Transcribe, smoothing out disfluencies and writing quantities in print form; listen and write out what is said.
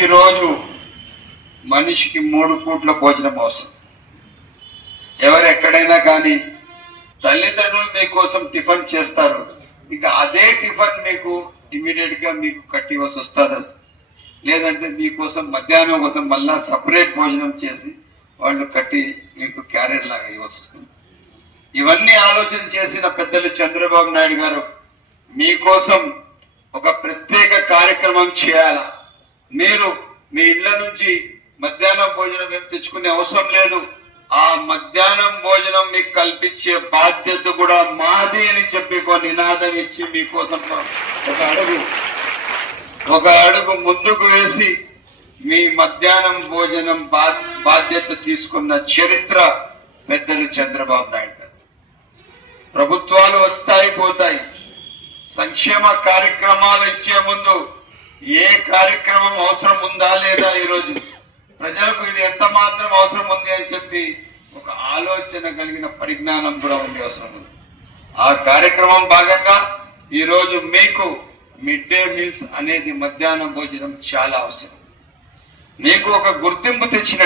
ఈరోజు మనిషికి 3 పూట్ల భోజనం అవసరం. ఎవరు ఎక్కడైనా కానీ తల్లిదండ్రులు మీకోసం టిఫిన్ చేస్తారు, ఇంకా అదే టిఫిన్ మీకు ఇమీడియట్ గా మీకు కట్టివలసి వస్తుందా, లేదంటే మీకోసం మధ్యాహ్నం కోసం మళ్ళా సపరేట్ భోజనం చేసి వాళ్ళు కట్టి మీకు క్యారియర్ లాగా ఇవ్వాల్సి వస్తుంది. ఇవన్నీ ఆలోచన చేసిన పెద్దలు చంద్రబాబు నాయుడు గారు మీకోసం ఒక ప్రత్యేక కార్యక్రమం చేయాల. మీరు మీ ఇళ్ల నుంచి మధ్యాహ్నం భోజనం ఏం తెచ్చుకునే అవసరం లేదు. ఆ మధ్యాహ్నం భోజనం మీకు కల్పించే బాధ్యత కూడా మాది అని చెప్పి ఒక నినాదం ఇచ్చి మీకోసం ఒక అడుగు ముందుకు వేసి మీ మధ్యాహ్నం భోజనం బాధ్యత తీసుకున్న చరిత్ర పెద్దలు చంద్రబాబు నాయుడు గారు. ప్రభుత్వాలు వస్తాయి పోతాయి, సంక్షేమ కార్యక్రమాలు ఇచ్చే ముందు ఏ కార్యక్రమం అవసరం ఉందా లేదా, ఈరోజు ప్రజలకు ఇది ఎంత మాత్రం అవసరం ఉంది అని చెప్పి ఒక ఆలోచన కలిగిన పరిజ్ఞానం కూడా ఉండే అవసరం ఉంది. ఆ కార్యక్రమం భాగంగా ఈరోజు మీకు మిడ్ డే మీల్స్ అనేది మధ్యాహ్నం భోజనం చాలా అవసరం. మీకు ఒక గుర్తింపు తెచ్చిన